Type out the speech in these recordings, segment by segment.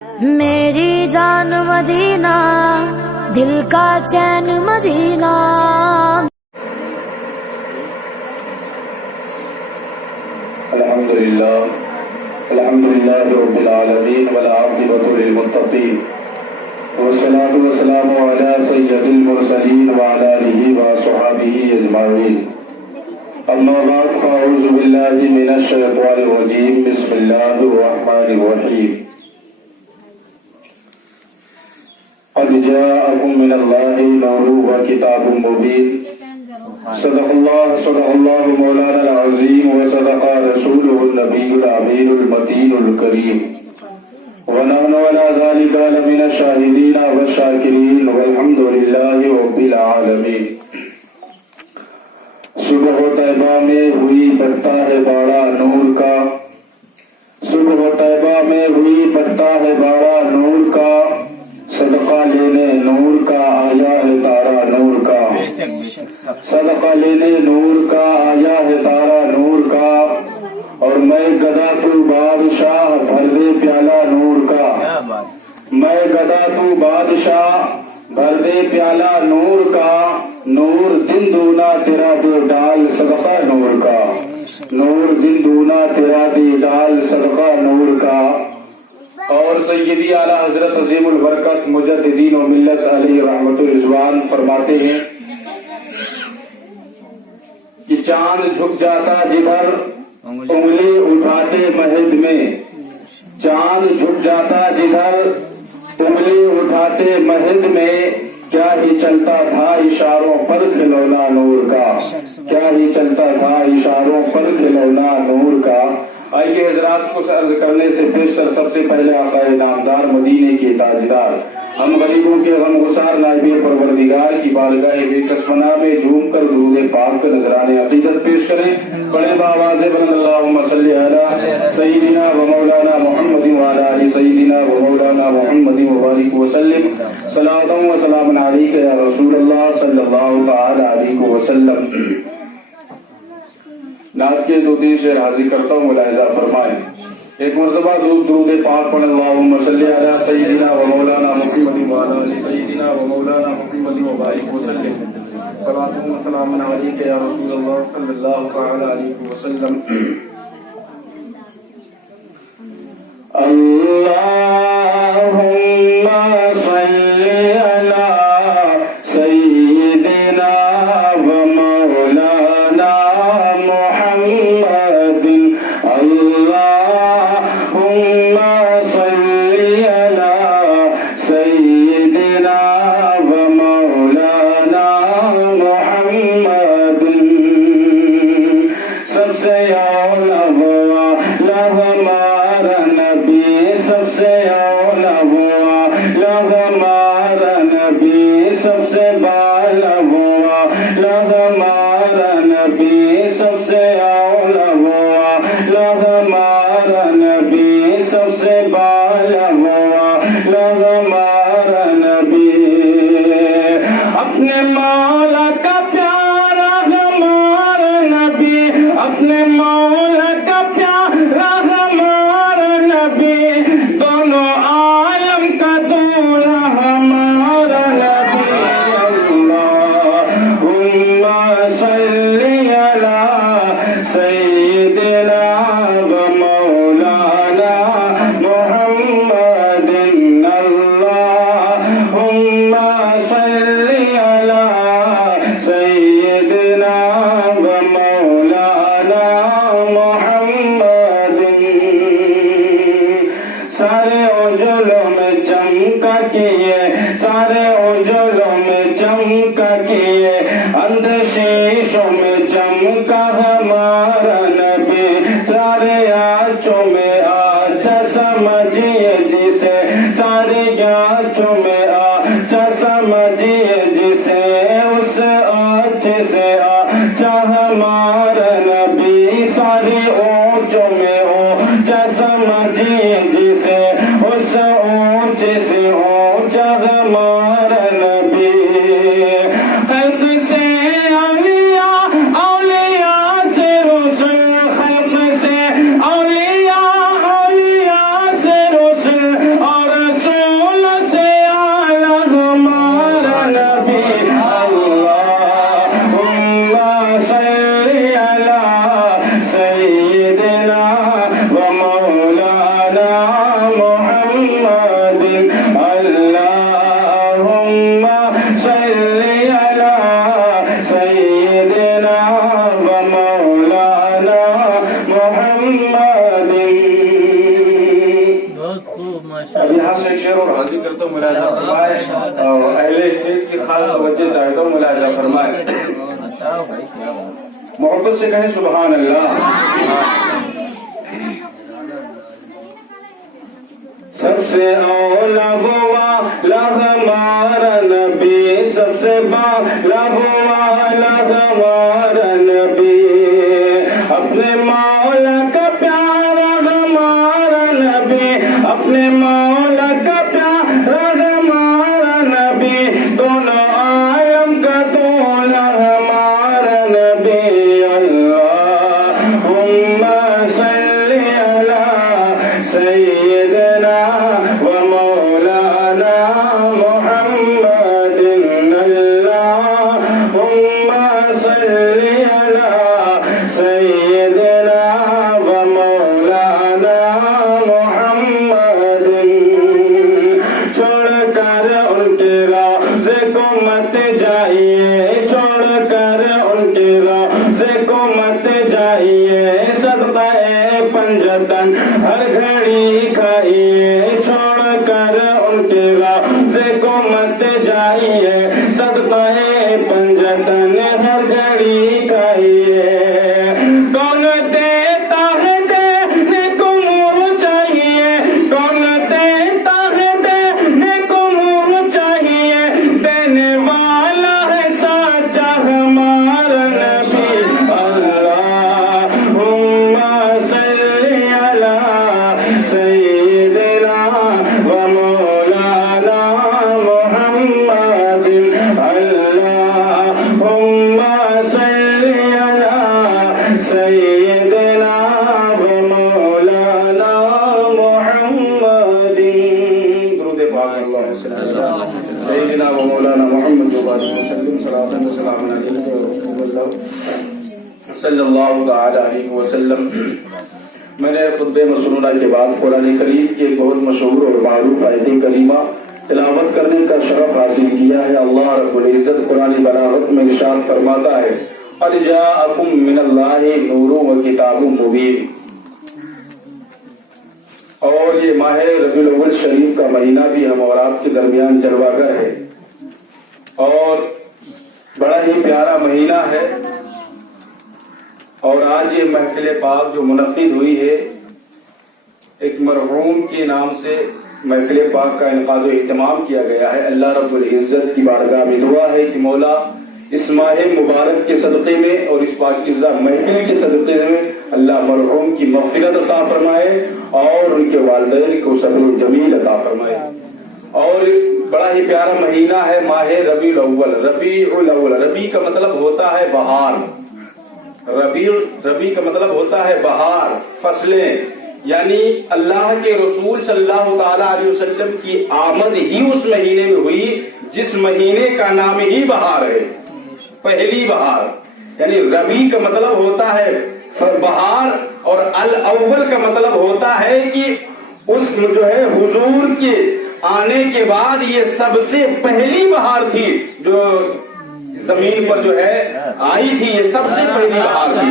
میری جان مدینہ، دل کا چین مدینہ. الحمدللہ رب العالمین والعاقبۃ للمتقین والصلاة والسلام علی سید المرسلین وعلی آلہ وصحبہ اجمعین. اما بعد فاعوذ باللہ من الشیطان الرجیم. بسم اللہ الرحمن الرحیم. قد جاءکم من اللہ نور وکتاب مبین. صدق اللہ مولانا العظیم وصدق رسولہ النبی الامین المتین الکریم. ونحن على ذلك لمن الشاہدین والشاکرین والحمد للہ رب العالمین. صبح و طیبہ میں ہوئی بڑھتا ہے باڑا نور کا، صبح و طیبہ میں ہوئی بڑھتا ہے باڑا نور کا. صدقہ لینے نور کا آیا ہے تارا نور کا، صدقہ لینے نور کا آیا ہے تارا نور کا. اور میں گدا تو بادشاہ بھر دے پیالہ نور کا، میں گدا تو بادشاہ بھر دے پیالہ نور کا. نور دن دونا تیرا دے ڈال صدقہ نور کا، نور دن دونا تیرا دے ڈال صدقہ نور کا. اور سیدی اعلیٰ حضرت عظیم البرکت مجددین و ملت علیہ رحمت الرضوان فرماتے ہیں کہ چاند جھک جاتا جدھر انگلی اٹھاتے مہد میں، چاند جھک جاتا جدھر انگلی اٹھاتے مہد میں. کیا ہی چلتا تھا اشاروں پر کھلونا نور کا، کیا ہی چلتا تھا اشاروں پر کھلونا نور کا. آئیے حضرات، کچھ عرض کرنے سے پیشتر سب سے پہلے آقائے نامدار مدینے کے تاجدار ہم غریبوں کے غم گسار نائب پروردگار کی بارگاہ بے کسمنا میں جھوم کر درود پاک کا نذرانِ عقیدت پیش کریں. بڑے باواز بلند اللہم صلی علی سیدنا و مولانا محمد وعلی آل سیدنا و مولانا محمد وبارک وسلم. صلاۃ و سلام علیک یا رسول اللہ صلی اللہ تعالی علیہ وسلم. نعت کے دو تین شعر حاضر کرتا ہوں، ملاحظہ فرمائیں. ایک مرتبہ درود پاک پڑھ اللہم صلی علی سیدنا و مولانا محمد وعلی آل سیدنا و مولانا محمد وبارک وسلم. صلاۃ و سلام علیک یا رسول اللہ صلی اللہ تعالی علیہ وسلم. اللہم صلی علی سیدنا و مولانا محمد. اللہم صلی علی سیدنا و مولانا محمد. سب سے اولا ہمارا نبی، سب سے اولا ہمارا نبی، سب سے بالا ہمارا نبی، سب سے اولا ہمارا نبی، سب سے بالا ہمارا نبی. اپنے مولا کا پیارا ہمارا نبی، اپنے مولا کا پیارا ہمارا نبی، دونوں عالم کا دولہ ہمارا نبی. اللہم صلی علی سیدنا و مولانا محمد. اللہم صلی علی سیدنا و مولانا محمد. سارے اجلوں میں چمکا کیے، سارے اجلوں میں چمکا کیے، اندھ شیشوں میں چمکا ہمارا نبی. سارے آنچوں میں آنچا سمجھیے جسے، سارے آنچوں میں آنچا سمجھیے جسے، اس آنچے سے آنچا ہمارا نبی. سارے اونچوں میں اونچا سمجھیے جسے، اس اونچے سے اونچا ہمارا نبی. خلق سے اولیاء، اولیاء سے رسل، خلق سے اولیاء، اولیاء سے رسل، اور محمد اللهم صل على سيدنا ومولانا محمد. اب یہاں سے ایک شعر اور حاضر کرتا ہوں، ملاحظہ فرمائے اور اہل اسٹیج کی خاص توجہ چاہتا ہوں، ملاحظہ فرمائے. محبت سے کہیں سبحان اللہ. سب سے اولا والا ہمارا نبی، سب سے بالا والا ہمارا نبی، اپنے مولا کا پیارا ہمارا نبی، اپنے مولا کا پیارا ہمارا نبی، دونوں عالم کا دولا ہمارا نبی. اللہم صلی علی سیدنا ومولانا محمد. اللہم صلی علی سیدنا ومولانا محمد. چھوڑ کر ان کے روضے کو مت جائیے، چھوڑ کر ان کے روضے کو مت جائیے، صدقہ پنجتن ہر گھڑی کھائیے. چھوڑ کر ان کے روضے کو مت جائیے، صدقہ پنجتن ہر گھڑی کھائیے. کون دیتا ہے دینے کو منہ چاہیے، کون دیتا ہے دینے کو منہ چاہیے، دینے والا ہے سچا ہمارا نبی. اللہم صلی علی سیدنا ومولانا محمد. اللہم صلی علی سیدنا ومولانا محمد. درود پاک اللہم صلی علی سیدنا ومولانا محمد وبارک وسلم. صلاۃ و سلام علیہ صلی اللہ تعالی علیہ وسلم. میں نے خطبہ مسنونہ کے بعد قرآن کریم کی ایک بہت مشہور اور معروف آیت کریمہ تلاوت کرنے کا شرف حاصل کیا ہے. اللہ رب العزت قرآن بلاغت میں ارشاد فرماتا ہے قد جاءکم من اللہ نور و کتاب مبین. اور یہ ماہ ربیع الاول شریف کا مہینہ بھی ہم اور آپ کے درمیان جلوہ گر ہے اور بڑا ہی پیارا مہینہ ہے. اور آج یہ محفل پاک جو منعقد ہوئی ہے، ایک مرحوم کے نام سے محفل پاک کا انعقاد و اہتمام کیا گیا ہے. اللہ رب العزت کی بارگاہ میں دعا ہے کہ مولا اس ماہ مبارک کے صدقے میں اور اس پاکیزہ محفل کے صدقے میں اللہ مرحوم کی مغفرت عطا فرمائے اور ان کے والدین کو صبر جمیل عطا فرمائے. اور بڑا ہی پیارا مہینہ ہے ماہ ربیع الاول. ربیع الاول، ربیع کا مطلب ہوتا ہے بہار. ربیع کا مطلب ہوتا ہے بہار، فصلیں. یعنی اللہ کے رسول صلی اللہ تعالی علیہ وسلم کی آمد ہی اس مہینے میں ہوئی جس مہینے کا نام ہی بہار ہے، پہلی بہار. یعنی ربیع کا مطلب ہوتا ہے بہار اور الاول کا مطلب ہوتا ہے کہ اس جو ہے حضور کے آنے کے بعد یہ سب سے پہلی بہار تھی جو زمین پر جو ہے آئی تھی، یہ سب سے پہلی بہار تھی.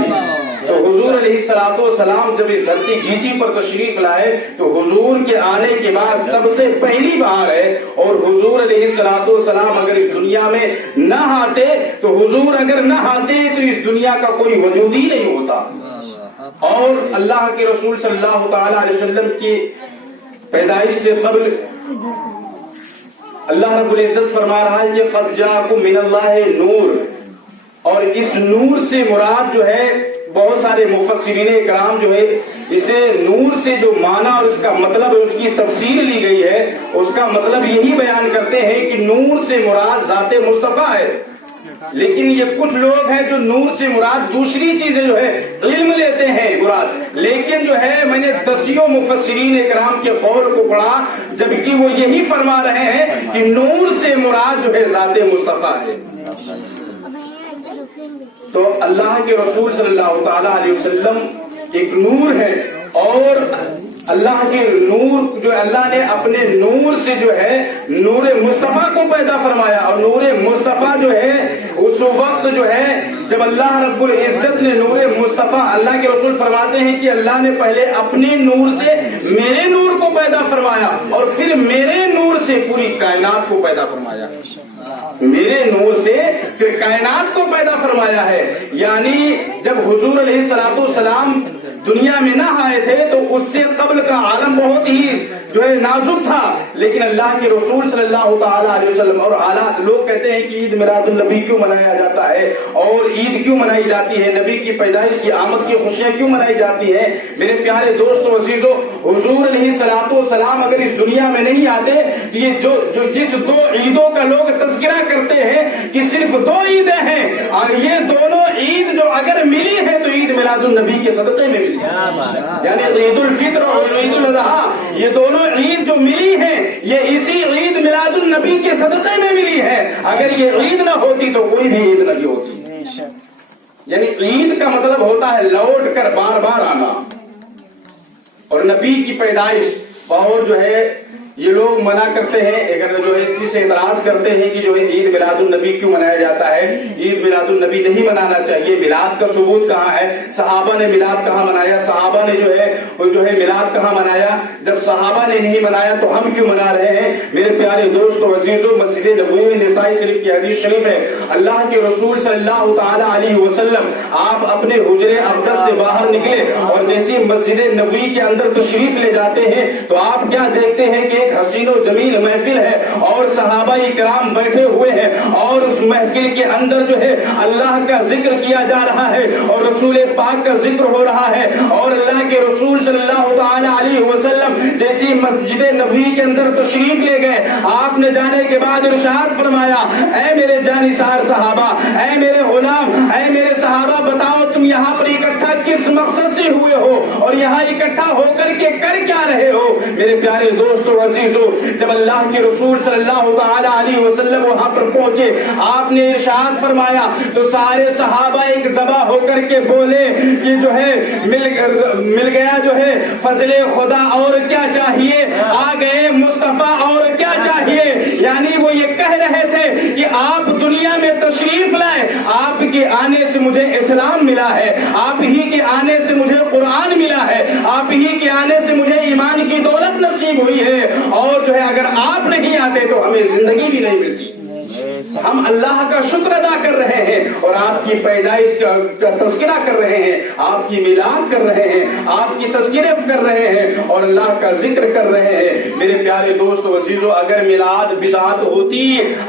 تو حضور علیہ الصلوۃ والسلام جب اس دھرتی گیتی پر تشریف لائے تو حضور کے آنے کے بعد سب سے پہلی بہار ہے. اور حضور علیہ الصلوۃ والسلام اگر اس دنیا میں نہ آتے تو حضور اگر نہ آتے تو اس دنیا کا کوئی وجود ہی نہیں ہوتا. اور اللہ کے رسول صلی اللہ تعالی علیہ وسلم کی پیدائش سے قبل اللہ رب العزت فرما رہا ہے کہ قد جاءکم من اللہ نور. اور اس نور سے مراد جو ہے بہت سارے مفسرین کرام جو ہے اسے نور سے جو معنی اور اس کا مطلب اس کی تفسیر لی گئی ہے اس کا مطلب یہی بیان کرتے ہیں کہ نور سے مراد ذات مصطفیٰ ہے. لیکن یہ کچھ لوگ ہیں جو نور سے مراد دوسری چیزیں جو ہے علم لیتے ہیں مراد. لیکن جو ہے میں نے دسیوں مفسرین کرام کے قول کو پڑھا جبکہ وہ یہی فرما رہے ہیں کہ نور سے مراد جو ہے ذات مصطفیٰ ہے. تو اللہ کے رسول صلی اللہ تعالی علیہ وسلم ایک نور ہے اور اللہ کے نور جو اللہ نے اپنے نور سے جو ہے نور مصطفیٰ کو پیدا فرمایا، اور نور مصطفیٰ جو ہے اس وقت جو ہے جب اللہ رب العزت نے نور مصطفیٰ، اللہ کے رسول فرماتے ہیں کہ اللہ نے پہلے اپنے نور سے میرے نور کو پیدا فرمایا اور پھر میرے نور سے پوری کائنات کو پیدا فرمایا، میرے نور سے پھر کائنات کو پیدا فرمایا ہے۔ یعنی جب حضور علیہ الصلوۃ والسلام دنیا میں نہ آئے تھے تو اس سے قبل کا عالم بہت ہی جو ہے نازک تھا، لیکن اللہ کے رسول صلی اللہ تعالی علیہ وسلم اور حالات، لوگ کہتے ہیں کہ عید میلاد النبی کیوں منایا جاتا ہے اور عید کیوں منائی جاتی ہے، نبی کی پیدائش کی آمد کی خوشیاں کیوں منائی جاتی ہے۔ میرے پیارے دوستو عزیزو، حضور علیہ الصلوۃ والسلام اگر اس دنیا میں نہیں آتے تو یہ جو جس دو عیدوں کا لوگ تذکرہ کرتے ہیں کہ صرف دو عیدیں ہیں، اور یہ دونوں عید جو اگر ملی ہے تو عید میلاد النبی کے صدقے میں ملی، یعنی عید الفطر اور عید الاضحیٰ، یہ دونوں عید جو ملی ہے یہ اسی عید میلاد النبی کے صدقے میں ملی ہے۔ اگر یہ عید نہ ہوتی تو کوئی بھی عید نہیں ہوتی۔ یعنی عید کا مطلب ہوتا ہے لوٹ کر بار بار آنا، اور نبی کی پیدائش، اور جو ہے یہ لوگ منع کرتے ہیں، اگر جو ہے اس چیز سے اعتراض کرتے ہیں کہ جو ہے عید میلاد النبی کیوں منایا جاتا ہے، عید میلاد النبی نہیں منانا چاہیے، میلاد کا ثبوت کہاں ہے، صحابہ نے میلاد کہاں منایا، صحابہ نے جو ہے میلاد کہاں منایا، جب صحابہ نے نہیں منایا تو ہم کیوں منا رہے ہیں۔ میرے پیارے دوستو عزیزو، مسجد نبوی نسائی شریف کی حدیث شریف ہے، اللہ کے رسول صلی اللہ تعالی علیہ وسلم آپ اپنے حجرے اقدس سے باہر نکلے اور جیسے مسجد نبوی کے اندر تشریف لے جاتے ہیں تو آپ کیا دیکھتے ہیں کہ ایک حسین و جمیل محفل ہے اور صحابہ کرام بیٹھے ہوئے ہیں، اور اس محفل کے اندر جو ہے اللہ کا ذکر کیا جا رہا ہے اور رسول پاک کا ذکر ہو رہا ہے، اور اللہ کے رسول صلی اللہ تعالی علیہ وسلم جیسی مسجد نبوی کے اندر تشریف لے گئے، آپ نے جانے کے بعد ارشاد فرمایا، اے میرے جانثار صحابہ، اے میرے غلام، اے میرے صحابہ، بتاؤ تم یہاں پر اکٹھا کس مقصد سے ہوئے ہو اور یہاں اکٹھا ہو کر کے کر کیا رہے ہو۔ میرے پیارے دوستو عزیزو، جب اللہ کے رسول صلی اللہ تعالی علیہ وسلم وہاں پر پہنچے، آپ نے ارشاد فرمایا تو سارے صحابہ ایک ذبح ہو کر کے بولے کہ جو ہے مل گیا جو ہے فضل خدا، اور کیا چاہیے، آ گئے مصطفیٰ، اور کیا چاہیے۔ یعنی وہ یہ کہہ رہے تھے کہ آپ دنیا میں تشریف لائے، آپ کے آنے سے مجھے اسلام ملا ہے، آپ ہی کے آنے سے مجھے قرآن ملا ہے، آپ ہی کے آنے سے مجھے ایمان کی دولت نصیب ہوئی ہے، اور جو ہے اگر آپ نہیں آتے تو ہمیں زندگی بھی نہیں ملتی۔ ہم اللہ کا شکر ادا کر رہے ہیں اور آپ کی پیدائش کا تذکرہ کر رہے ہیں، آپ کی میلاد کر رہے ہیں، آپ کی تذکرے کر رہے ہیں اور اللہ کا ذکر کر رہے ہیں۔ میرے پیارے دوستو عزیزو، اگر میلاد بدعت ہوتی،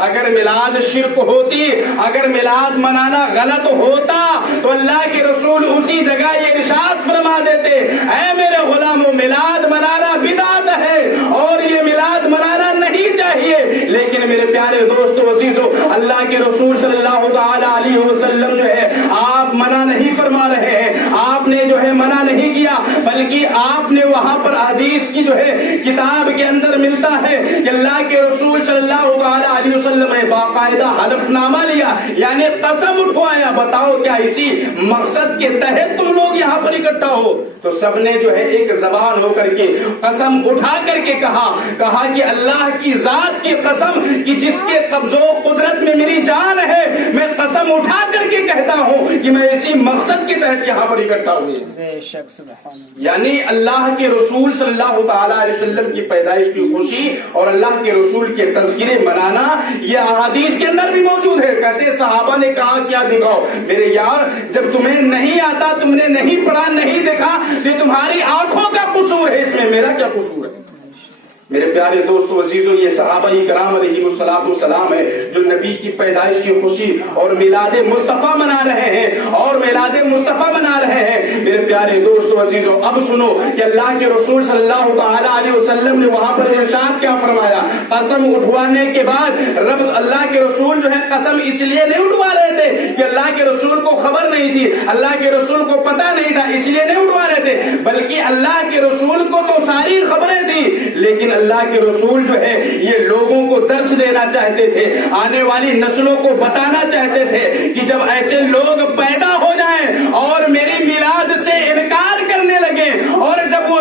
اگر میلاد شرک ہوتی، اگر میلاد منانا غلط ہوتا تو اللہ کے رسول اسی جگہ یہ ارشاد فرما دیتے، اے میرے غلاموں، میلاد منانا بدعت ہے اور یہ میلاد منانا نہیں چاہیے۔ لیکن میرے پیارے دوستو عزیزو، اللہ کے رسول صلی اللہ تعالی علیہ وسلم جو ہے آپ منع نہیں فرما رہے ہیں، آپ نے جو ہے منع نہیں کیا، بلکہ آپ نے وہاں پر حدیث کی جو ہے کتاب کے اندر ملتا ہے کہ اللہ کے رسول صلی اللہ تعالی علیہ وسلم نے باقاعدہ حلف نامہ لیا، یعنی قسم اٹھوایا۔ بتاؤ کیا اسی مقصد کے تحت تم لوگ یہاں پر اکٹھا ہو؟ تو سب نے جو ہے ایک زبان ہو کر کے قسم اٹھا کر کے کہا کہ اللہ کی ذات کی قسم کہ جس کے قبض و قدرت میں میری جان ہے، میں قسم اٹھا کر کے کہتا ہوں کہ میں اسی مقصد کے تحت یہاں پر اکٹھا ہوئے۔ یعنی اللہ کے رسول صلی اللہ تعالی علیہ وسلم کی پیدائش کی خوشی اور اللہ کے رسول کے تذکرے منانا یہ احادیث کے اندر بھی موجود ہے۔ کہتے صحابہ نے کہا کیا دکھاؤ؟ میرے یار، جب تمہیں نہیں آتا، تم نے نہیں پڑھا، نہیں دیکھا، یہ تمہاری آنکھوں کا قصور ہے، اس میں میرا کیا قصور ہے؟ میرے پیارے دوستو عزیزو، یہ صحابہ کرام علیہ السلام ہے جو نبی کی پیدائش کی خوشی اور میلاد مصطفیٰ منا رہے ہیں اور میلاد مصطفیٰ منا رہے ہیں۔ میرے پیارے دوستو عزیزو، اب سنو کہ اللہ کے رسول صلی اللہ تعالی علیہ وسلم نے وہاں پر ارشاد کیا فرمایا۔ قسم اٹھوانے کے بعد رب اللہ کے رسول جو ہے قسم اس لیے نہیں اٹھوا رہے تھے کہ اللہ کے رسول کو خبر نہیں تھی، اللہ کے رسول کو پتہ نہیں تھا، اس لیے نہیں اٹھوا رہے تھے، بلکہ اللہ کے رسول کو تو ساری خبریں تھی، لیکن اللہ کے رسول جو ہے یہ لوگوں کو درس دینا چاہتے تھے، آنے والی نسلوں کو بتانا چاہتے تھے کہ جب ایسے لوگ پیدا ہو جائیں اور میری میلاد سے انکار کرنے لگے اور جب وہ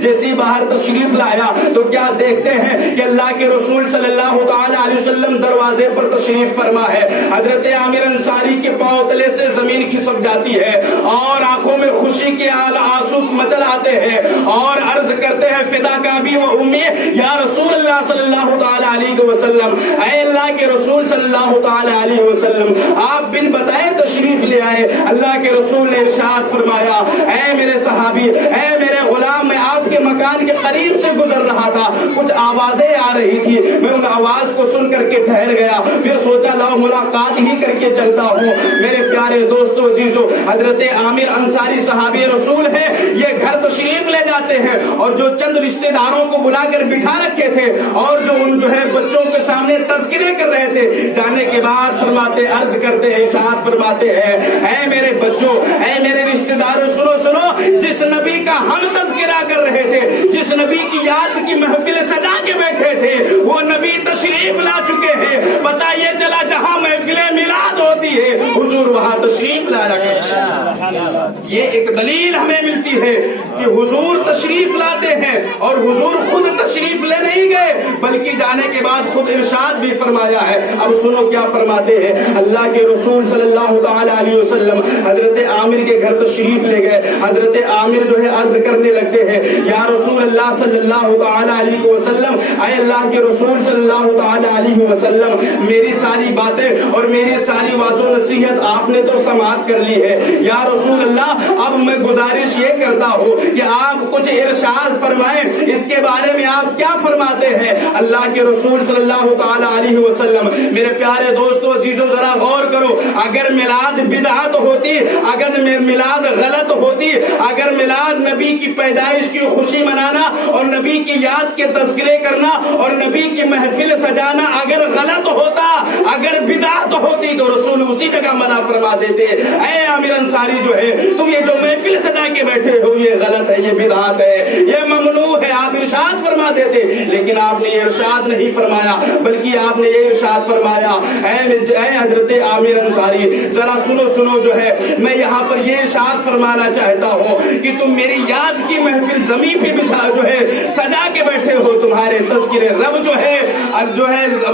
جیسے باہر تشریف لایا تو کیا دیکھتے ہیں کہ اللہ کے رسول صلی اللہ تعالی علیہ وسلم دروازے پر تشریف فرما ہے. حضرت عامر انصاری کے پاؤں تلے سے زمین کھسک جاتی ہے اور آنکھوں میں خوشی کے آنسو مچل آتے ہیں اور عرض کرتے ہیں فدا کا بھی و امی یا رسول اللہ صلی اللہ تعالی علیہ وسلم, اے اللہ کے رسول صلی اللہ تعالی علیہ وسلم, آپ بن بتائے تشریف لے آئے. اللہ کے رسول نے ارشاد فرمایا اے میرے صحابی, اے میرے غلام, میں آپ کے مکان کے قریب سے گزر رہا تھا, کچھ آوازیں آ رہی تھی, میں ان آواز کو سن کر کے ٹھہر گیا, پھر سوچا لاؤ ملاقات ہی کر کے چلتا ہوں. میرے پیارے دوستو عزیزو, حضرت عامر انصاری صحابی رسول ہے, یہ گھر تشریف لے جاتے ہیں اور جو چند رشتہ داروں کو بلا کر بٹھا رکھے تھے اور جو ان جو ہے بچوں کے سامنے تذکرے کر رہے تھے, جانے کے بعد فرماتے عرض کرتے ہیں ارشاد فرماتے ہیں اے میرے بچوں, اے میرے رشتہ داروں, سنو سنو, جس نبی کا ہم تذکرہ کر رہے تھے, جس نبی کی یاد کی محفل سجا کے بیٹھے تھے, وہ نبی تشریف لا چکے ہیں. پتہ یہ چلا جہاں محفل میلاد ہوتی ہے حضور وہاں تشریف لایا کرتے ہیں. یہ ایک دلیل ہمیں ملتی ہے کہ حضور تشریف لاتے ہیں اور حضور خود تشریف لے نہیں گئے بلکہ جانے کے بعد خود ارشاد بھی فرمایا ہے. اب سنو کیا فرماتے ہیں اللہ کے رسول صلی اللہ تعالی علیہ وسلم حضرت عامر کے گھر تشریف لے گئے. حضرت عامر جو ہے عرض کرنے لگتے ہیں یا رسول اللہ صلی اللہ تعالی علیہ وسلم, اے اللہ کے رسول صلی اللہ تعالی علیہ وسلم, میری ساری باتیں اور میری ساری واضح و نصیحت آپ نے تو سماعت کر لی ہے. یا رسول اللہ, اب میں گزارش یہ کرتا ہوں کہ آپ کچھ ارشاد فرمائیں, اس کے بارے میں آپ کیا فرماتے ہیں؟ اللہ کے رسول صلی اللہ تعالی علیہ وسلم, میرے پیارے دوستو عزیزو ذرا غور کرو, اگر میلاد بدعت ہوتی, اگر میلاد غلط ہوتی, اگر میلاد نبی کی پیدائش کی خوشی منانا اور نبی کی یاد کے تذکرے کرنا اور نبی کی محفل سجانا اگر غلط ہوتا, اگر بدعت ہوتی تو رسول اسی جگہ منع فرما دیتے. اے عامر انصاری جو ہے, تم یہ جو محفل سجا کے بیٹھے ہو یہ غلط ہے, یہ بدعت ہے, یہ ممنوع ہے, آپ ارشاد فرما دیتے. لیکن آپ نے یہ ارشاد نہیں فرمایا بلکہ آپ نے یہ ارشاد فرمایا اے حضرت عامر انصاری, ذرا سنو سنو جو ہے, میں یہاں پر یہ ارشاد فرمانا چاہتا ہوں کہ تم میری یاد کی محفل زمین پہ بچھا جو ہے سجا کے بیٹھے ہو, تمہارے تذکرے رب جو ہے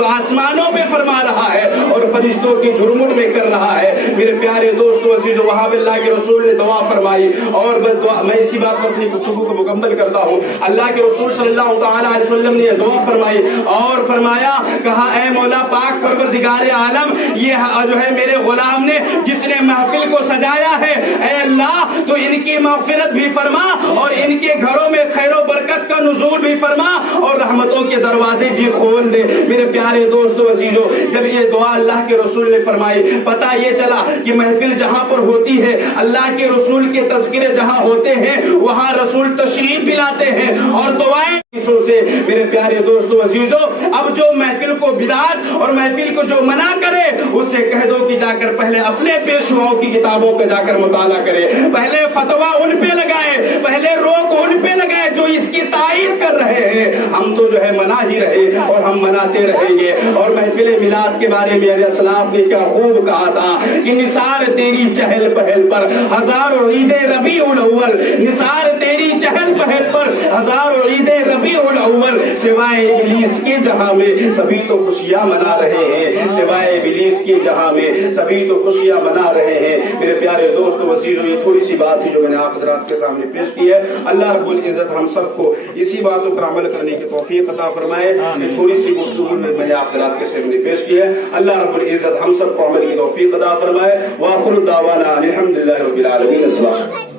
آسمانوں پہ فرما رہا ہے اور فرشتوں کی جھرمٹ میں کر رہا ہے. میرے پیارے دوستو عزیزو, وہاں پہ اللہ کے رسول نے دعا فرمائی اور میں اسی بات پر اپنی گفتگو کو مکمل کرتا ہوں. اللہ کے رسول صلی اللہ تعالی علیہ وسلم نے دعا فرمائی اور فرمایا, کہا اے مولا پاک پروردگار عالم, یہ جو ہے میرے غلام نے جس نے محفل کو سجایا ہے, اے اللہ تو ان کی مغفرت بھی فرما اور ان کے گھروں میں خیر و برکت کا نزول بھی فرما اور رحمتوں کے دروازے بھی کھول دے. میرے پیارے دوستو عزیزو, جب یہ دعا اللہ کے رسول نے فرمائی, پتہ یہ چلا کہ محفل جہاں پر ہوتی ہے, اللہ کے رسول کے تذکرے جہاں ہوتے ہیں, وہاں رسول تشریف بھی لاتے ہیں اور دعائیں سے. میرے پیارے دوستو عزیزو, اب جو محفل کو بدعت اور محفل کو جو منع کرے اس سے کہہ دو کہ جا کر پہلے اپنے پیشواؤں کی کتابوں کا جا کر مطالعہ کرے, پہلے فتوا ان پہ لگائے, پہلے روک ان پہ لگائے جو اس کی تائید کر رہے ہیں. ہم تو جو ہے منع ہی رہے اور ہم مناتے رہیں گے. اور محفل میلاد کے بارے میں اسلاف نے کیا خوب کہا تھا کہ نثار تیری چہل پہل پر ہزاروں عید ربیع الاول, نثار تیری چہل پہل پر ہزاروں عید ربیع الاول, سوائے ابلیس کے جہاں میں سبھی تو خوشیاں منا رہے ہیں, سوائے ابلیس کے جہاں میں سبھی تو خوشیاں منا رہے ہیں. میرے پیارے دوستو عزیزو, یہ تھوڑی سی بات تھی جو میں نے آپ حضرات کے سامنے پیش کی ہے. اللہ رب العزت ہم سب کو اسی باتوں پر عمل کرنے کی توفیق عطا فرمائے. یہ تھوڑی سی گفتگو میں نے آپ حضرات کے سامنے پیش کی ہے. اللہ رب العزت ہم سب کو عمل کی توفیق عطا فرمائے. وآخر دعوانا الحمدللہ رب العالمین.